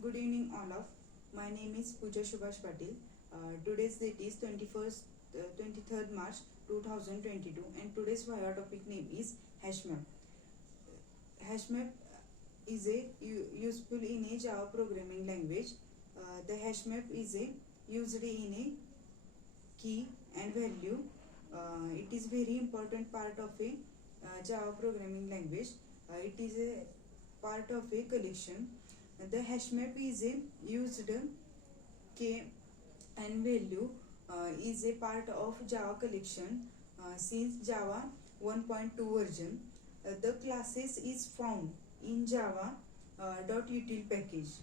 Good evening, all of. My name is Pooja Subhash Patil. Today's date is 23rd March 2022, and today's Via topic name is HashMap. HashMap is a useful in a Java programming language. The HashMap is a used in a key and value. It is very important part of a Java programming language. It is a part of a collection. The HashMap is a used key and value is a part of Java collection since Java 1.2 version. The classes is found in Java .util package.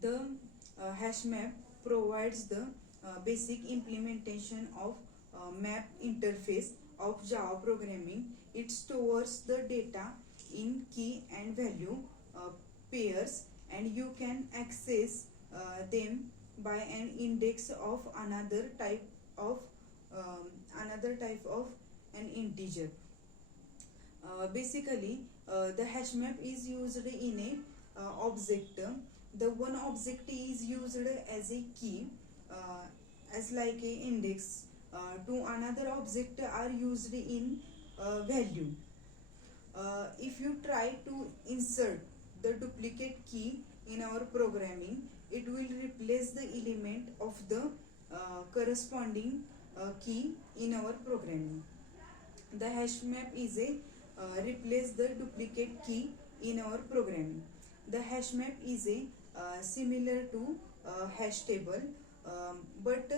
The HashMap provides the basic implementation of map interface of Java programming. It stores the data in key and value pairs, and you can access them by an index of another type of an integer. Basically, the hash map is used in a object. The one object is used as a key, as like a index. To another object are used in value. If you try to insert the duplicate key in our programming, it will replace the element of the corresponding key in our programming. The hash map is a replace the duplicate key in our programming. The hash map is a similar to hash table, but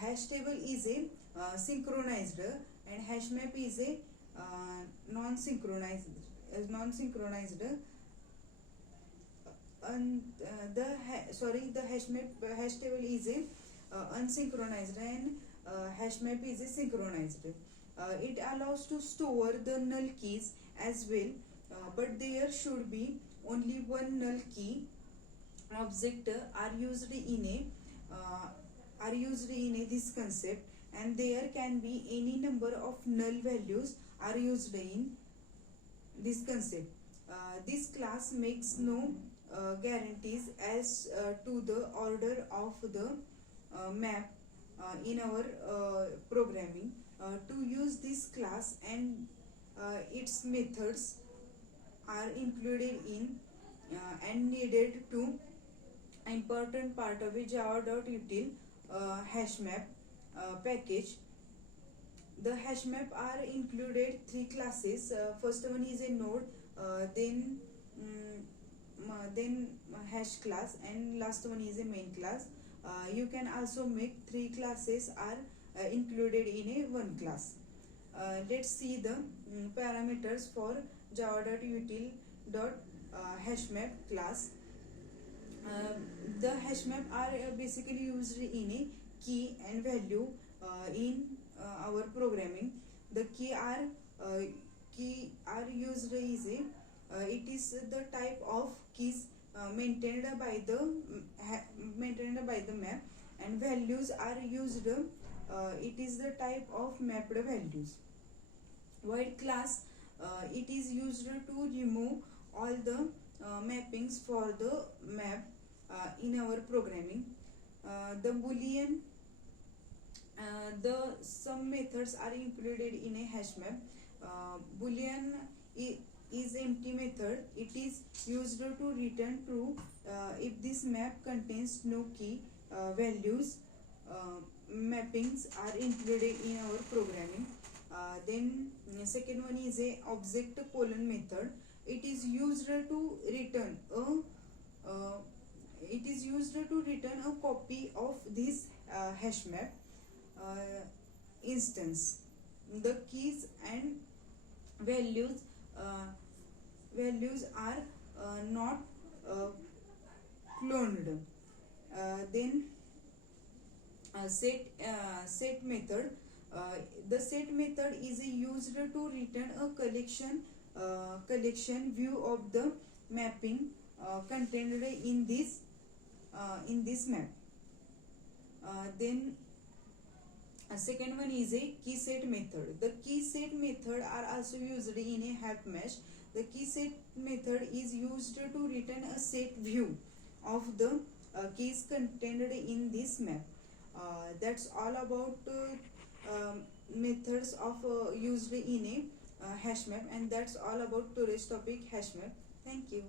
hash table is a synchronized, and hash map is a non-synchronized. And the hash table is a unsynchronized, and hash map is a synchronized. It allows to store the null keys as well, but there should be only one null key. Object are used in this concept, and there can be any number of null values are used in this concept. This class makes no guarantees as to the order of the map in our programming. To use this class and its methods are included in and needed to important part of a java.util hashmap package. The hashmap are included three classes. First one is a node, then hash class, and last one is a main class. You can also make three classes are included in a one class. Let's see the parameters for java.util hashmap class. The hashmap are basically used in a key and value in our programming. The key are used is a it is the type of keys maintained by the map, and values are used. It is the type of mapped values. Void class, it is used to remove all the mappings for the map in our programming. The boolean, some methods are included in a hash map. Boolean is empty method. It is used to return true if this map contains no key values. Mappings are included in our programming. Then second one is a object colon method. It is used to return a copy of this hash map instance. The keys and values are not cloned. Then set method. The set method is used to return a collection view of the mapping contained in this map. Then second one is a key set method. The key set method are also used in a hash mesh. The key set method is used to return a set view of the keys contained in this map. That's all about methods of used in a hash map, and that's all about today's topic, hash map. Thank you.